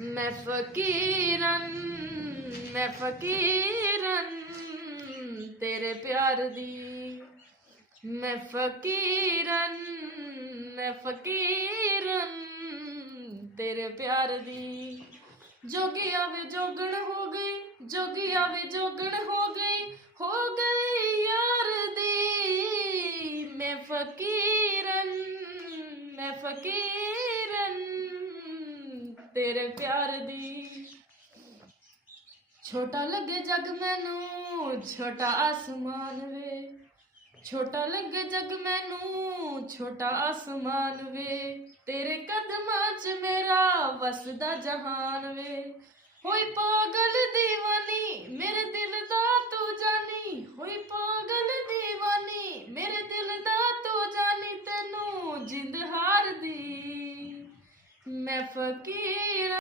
मैं फकीरन मैं फकीरन तेरे प्यार दी। मैं फकीरन तेरे प्यार दी। जोगी आवे जोगण हो गई, जोगी आवे जोगण हो गई यार दी। मैं फकीरन तेरे प्यार दी। छोटा लगे जग मैनू छोटा आसमान वे, छोटा लगे जग मैनू छोटा आसमान वे। तेरे कदमां च मेरा वसदा जहान वे। होई पागल दीवानी मेरे दिल दा तू जानी, होई पागल दीवानी मेरे दिल दा तू जानी। तेनू जिंद हार दी। मैं फकीर